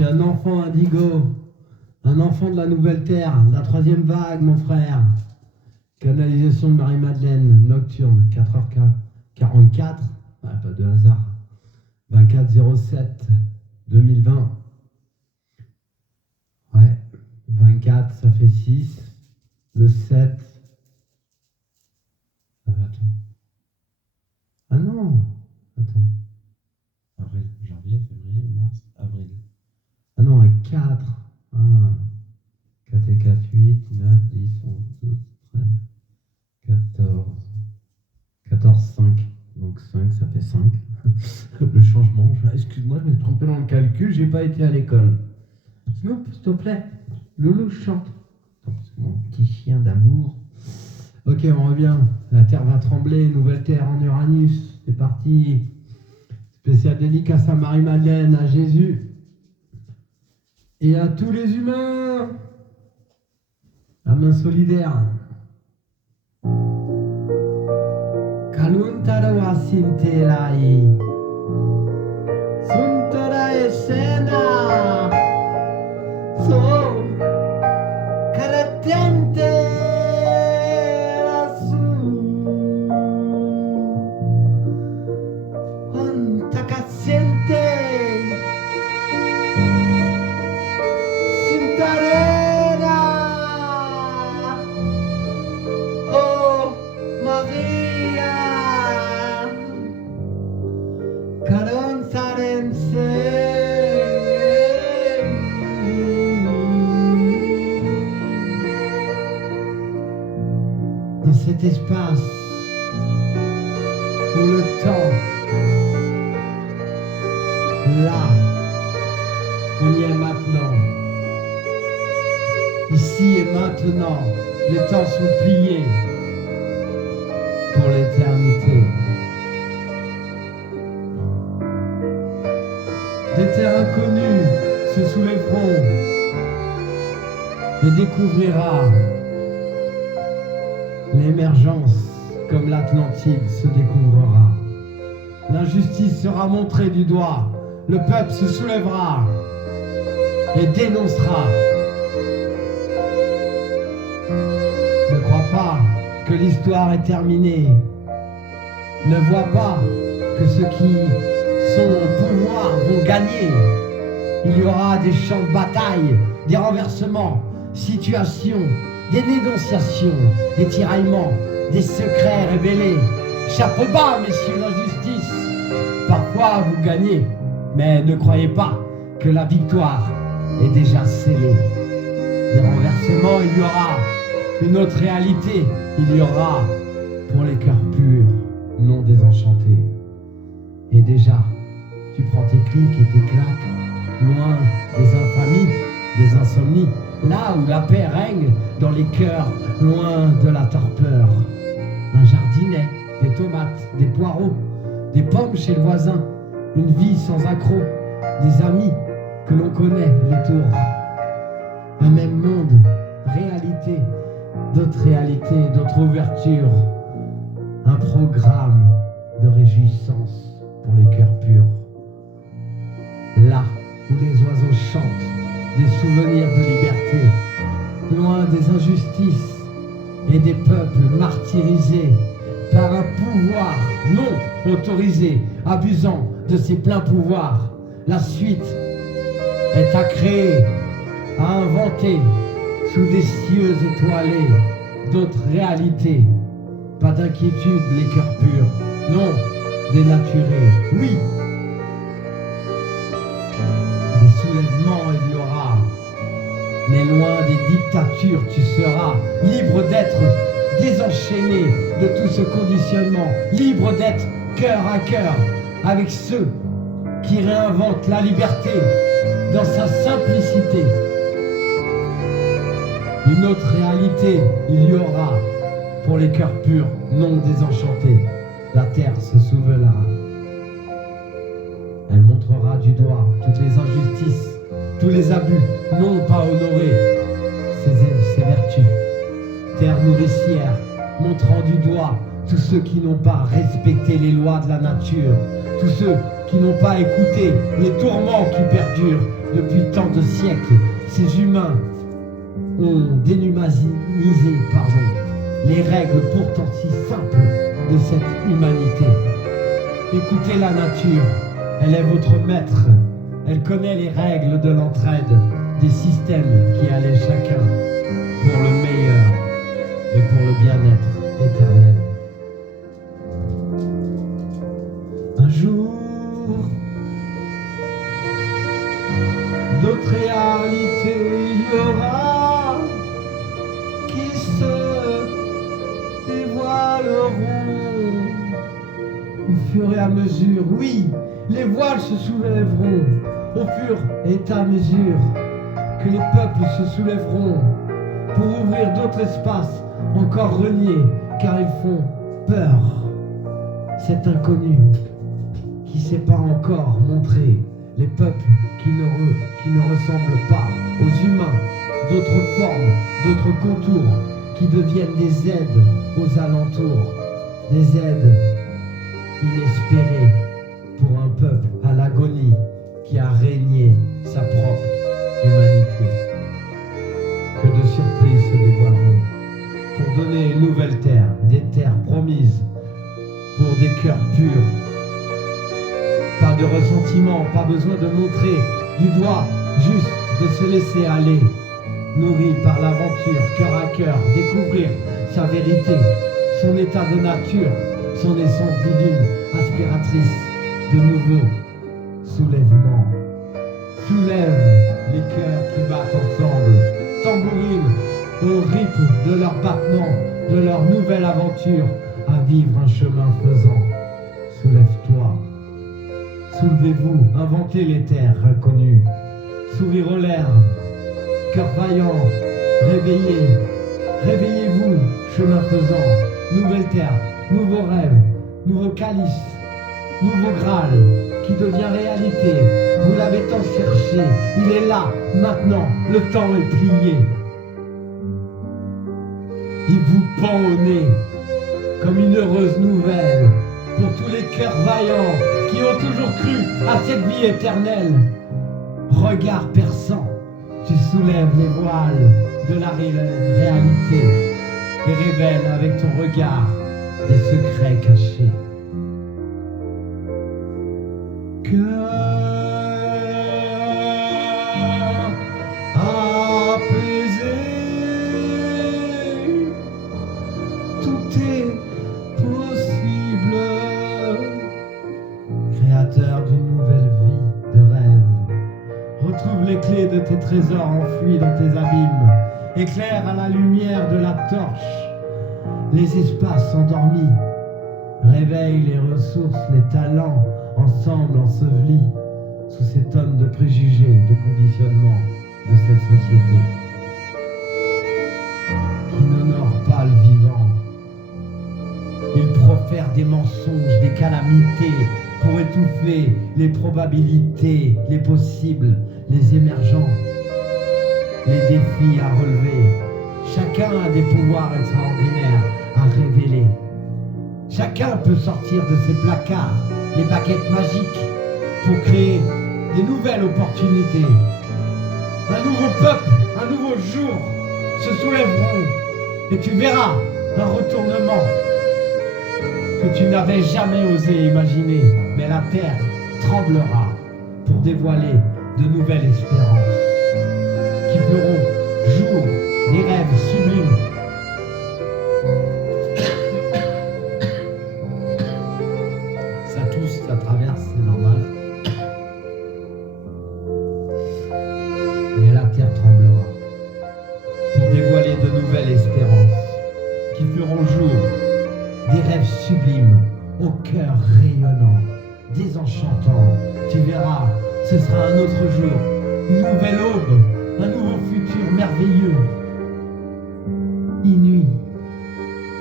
suis un enfant indigo, un enfant de la nouvelle terre, de la troisième vague, mon frère. Canalisation de Marie-Madeleine, nocturne, 4h44, pas de hasard, 24/07/2020. Ouais, 24, ça fait 6, le 7. Attends. Ah non, attends. Avril, janvier, février, mars, avril. Ah non, 4. 1, 4 et 4, 8, 9, 10, 11, 12, 13, 14. 14, 5. Donc 5, ça fait 5. Le changement. Excuse-moi, je me suis trompé dans le calcul, j'ai pas été à l'école. Snoop, s'il te plaît. Loulou, chante. Mon petit chien d'amour. Ok, on revient. La Terre va trembler, nouvelle Terre en Uranus. C'est parti. Spécial dédicace à Marie-Madeleine, à Jésus. Et à tous les humains. La main solidaire. Kaluntara Sintelai Suntara Escena So Caratente Lassù Ontacasciente Sintarera Oh Maria Caron Sarense dans cet espace où le temps, là, on y est maintenant. Ici et maintenant, les temps sont pliés pour l'éternité. Des terres inconnues se soulèveront et découvrira l'émergence comme l'Atlantide se découvrira. L'injustice sera montrée du doigt, le peuple se soulèvera et dénoncera. Ne crois pas que l'histoire est terminée. Ne vois pas que ceux qui sont au pouvoir vont gagner. Il y aura des champs de bataille, des renversements, situations, des dénonciations, des tiraillements, des secrets révélés. Chapeau bas, messieurs l'injustice. Parfois vous gagnez, mais ne croyez pas que la victoire est déjà scellée. Des renversements, il y aura. Une autre réalité, il y aura pour les cœurs purs, non désenchantés. Et déjà, tu prends tes clics et tes claques, loin des infamies, des insomnies, là où la paix règne dans les cœurs, loin de la torpeur. Un jardinet, des tomates, des poireaux, des pommes chez le voisin, une vie sans accroc, des amis que l'on connaît, les tours. Un même monde, réalité, d'autres réalités, d'autres ouvertures. Un programme de réjouissance pour les cœurs purs. Là où les oiseaux chantent des souvenirs de liberté, loin des injustices et des peuples martyrisés par un pouvoir non autorisé, abusant de ses pleins pouvoirs. La suite est à créer, à inventer, sous des cieux étoilés, d'autres réalités. Pas d'inquiétude, les cœurs purs, non, dénaturés, oui. Des soulèvements, il y aura, mais loin des dictatures, tu seras libre d'être désenchaîné de tout ce conditionnement, libre d'être cœur à cœur avec ceux qui réinventent la liberté dans sa simplicité. Une autre réalité, il y aura pour les cœurs purs, non désenchantés. La terre se soulèvera. Elle montrera du doigt toutes les injustices, tous les abus, non pas honorés, ses vertus. Terre nourricière, montrant du doigt tous ceux qui n'ont pas respecté les lois de la nature, tous ceux qui n'ont pas écouté les tourments qui perdurent, depuis tant de siècles, ces humains ont déhumanisé, les règles pourtant si simples de cette humanité. Écoutez la nature, elle est votre maître, elle connaît les règles de l'entraide, des systèmes qui allaient chacun pour le meilleur et pour le bien-être éternel. Un jour, d'autres réalités il y aura qui se dévoileront au fur et à mesure. Oui, les voiles se soulèveront au fur et à mesure que les peuples se soulèveront pour ouvrir d'autres espaces encore reniés car ils font peur. Cet inconnu qui ne s'est pas encore montré, les peuples qui ne ressemblent pas aux humains, d'autres formes, d'autres contours, qui deviennent des aides aux alentours, des aides inespérées pour un peuple à l'agonie qui a régné sa propre humanité. Que de surprises se dévoileront pour donner une nouvelle terre, des terres promises pour des cœurs purs. Pas de ressentiment, pas besoin de montrer du doigt, juste de se laisser aller, nourri par l'aventure, cœur à cœur, découvrir sa vérité, son état de nature, son essence divine, aspiratrice de nouveaux soulèvements. Soulève les cœurs qui battent ensemble, tambourine au rythme de leur battement, de leur nouvelle aventure, à vivre un chemin faisant. Soulève-toi. Soulevez-vous, inventez les terres inconnues, sourire aux lèvres, cœur vaillant, réveillez-vous, chemin faisant, nouvelle terre, nouveaux rêves, nouveau calice, nouveau Graal qui devient réalité. Vous l'avez tant cherché, il est là, maintenant, le temps est plié. Il vous pend au nez comme une heureuse nouvelle pour tous les cœurs vaillants qui ont toujours cru à cette vie éternelle. Regard perçant, tu soulèves les voiles de la réalité et révèles avec ton regard des secrets cachés. Cœur apaisé, tout est possible. Créateur d'une nouvelle vie de rêve, retrouve les clés de tes trésors enfouis dans tes abîmes. Éclaire à la lumière de la torche les espaces endormis. Réveille les ressources, les talents, ensemble ensevelis sous ces tonnes de préjugés, de conditionnements de cette société qui n'honore pas le vivant. Il profère des mensonges, des calamités pour étouffer les probabilités, les possibles, les émergents, les défis à relever. Chacun a des pouvoirs extraordinaires à révéler. Chacun peut sortir de ses placards les baguettes magiques pour créer des nouvelles opportunités. Un nouveau peuple, un nouveau jour se soulèveront et tu verras un retournement que tu n'avais jamais osé imaginer. Mais la terre tremblera pour dévoiler de nouvelles espérances qui feront jour des rêves sublimes. Ça tousse, ça traverse, c'est normal. Mais la terre tremblera pour dévoiler de nouvelles espérances qui feront jour des rêves sublimes au cœur rayonnant, désenchantant. Tu verras, ce sera un autre jour, une nouvelle aube, un nouveau futur merveilleux, inouï,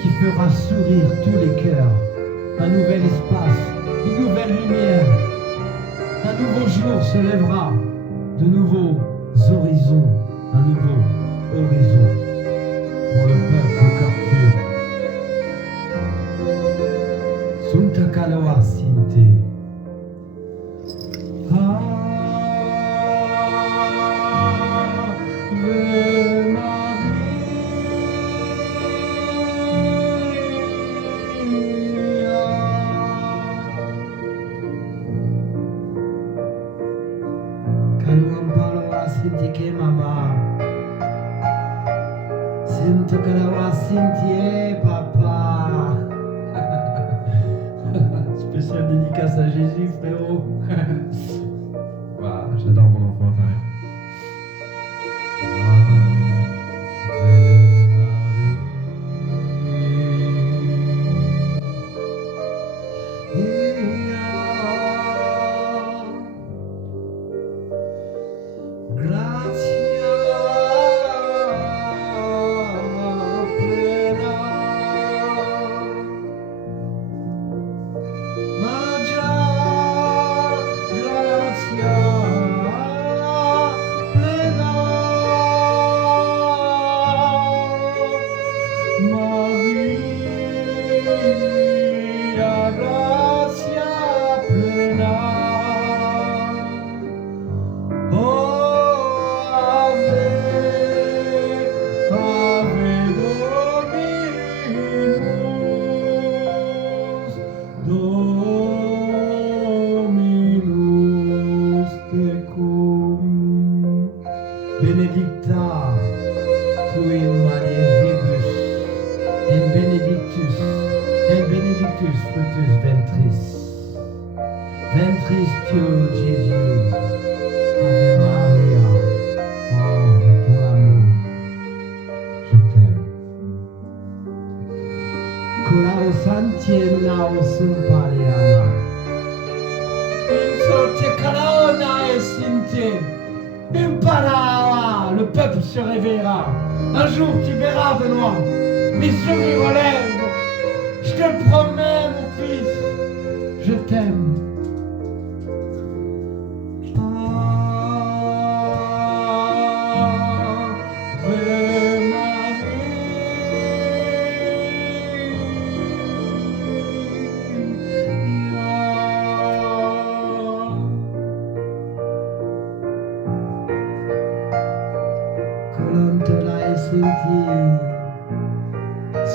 qui fera sourire tous les cœurs, un nouvel espace, une nouvelle lumière, un nouveau jour se lèvera, de nouveaux horizons, un nouveau horizon pour le peuple au cœur pur. Sunta Kala. は Sinte. fructus, fructus ventris. Ventris tu, Jésus. Ave Maria. Oh, pour l'amour, je t'aime. Colao santiena o sumpaleana. Insolte calaona et sinte. Imparawa, le peuple se réveillera. Un jour tu verras, Benoît, mes sourires aux lèvres. Je te le promets, mon fils, je t'aime.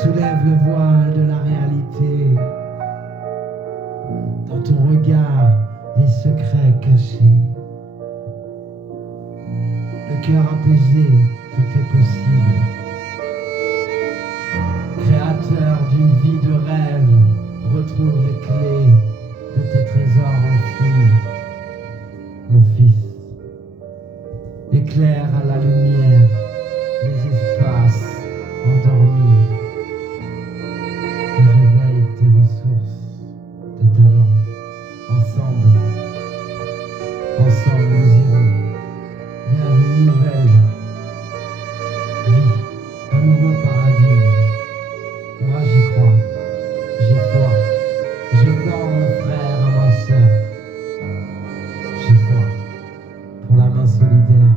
Soulève le voile de la réalité. Dans ton regard, les secrets cachés. Le cœur apaisé, tout est possible. Créateur d'une vie de rêve, retrouve les clés de tes trésors enfuis. Mon fils, éclaire à la lumière les espaces endormis et réveille tes ressources, tes talents. Ensemble, nous irons vers une nouvelle vie, un nouveau paradigme. Moi j'y crois, j'ai foi en mon frère, en ma sœur. J'ai foi pour la main solidaire,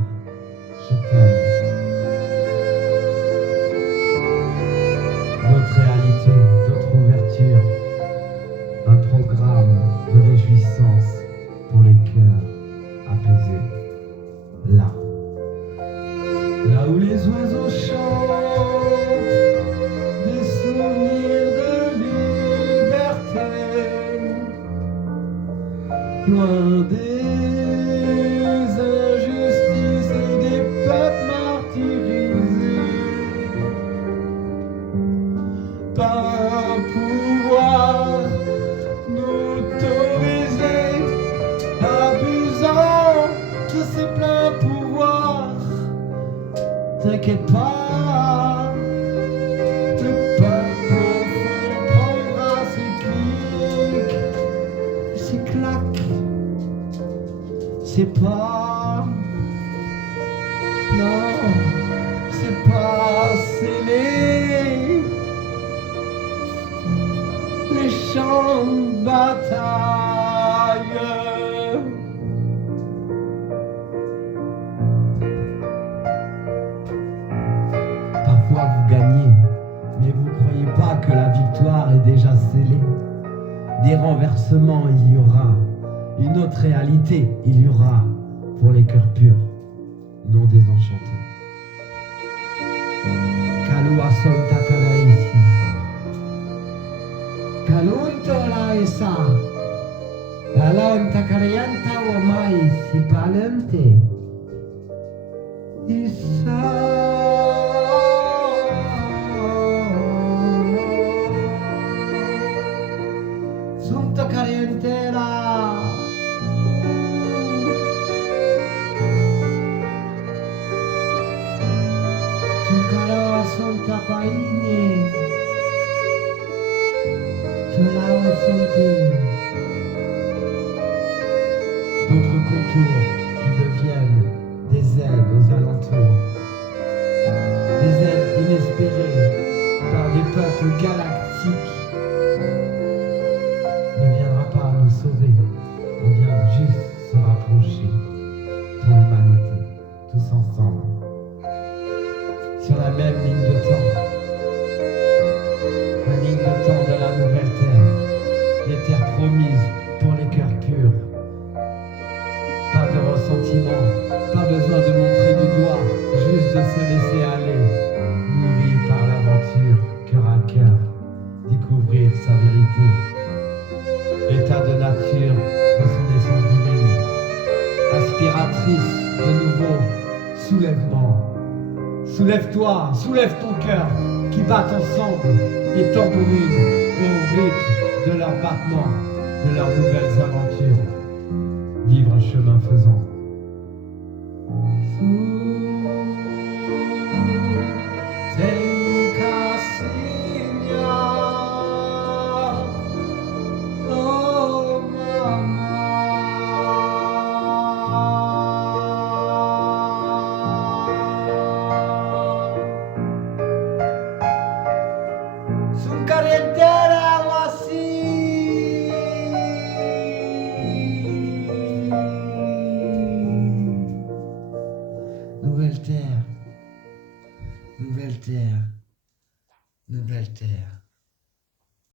je t'aime. D'autres réalités, d'autres ouvertures, un programme de réjouissance pour les cœurs apaisés. Là où les oiseaux chantent des souvenirs de liberté, loin des injustices et des peuples martyrisés. Pas pouvoir n'autoriser, abusant de ses pleins pouvoirs. T'inquiète pas, le peuple au fond prendra ses clics, ses claques, c'est pas, non, c'est pas scellé. Les champs de bataille. Parfois vous gagnez, mais vous ne croyez pas que la victoire est déjà scellée. Des renversements, il y aura. Une autre réalité, il y aura pour les cœurs purs, non désenchantés. Kalua Santa Kalaisi. Kaluntola esa, la laonta karianta o mai si palente. Isa. Sunta karientera. Tu karawa sunta paini. D'autres contours qui deviennent des aides aux alentours, des aides inespérées par des peuples galactiques. Ne viendra pas nous sauver, on vient juste se rapprocher pour l'humanité, tous ensemble, sur la même ligne de temps. La ligne de temps de la nouvelle terre, les terres promises pour les cœurs purs. Pas de ressentiment, pas besoin de montrer du doigt, juste de se laisser aller, nourri par l'aventure, cœur à cœur, découvrir sa vérité. État de nature de son essence divine, aspiratrice de nouveau, soulèvement. Soulève-toi, soulève ton cœur, qui battent ensemble et tambourine au rythme de leurs battements, de leurs nouvelles aventures. Vivre un chemin faisant. Nouvelle terre, nouvelle terre, nouvelle terre.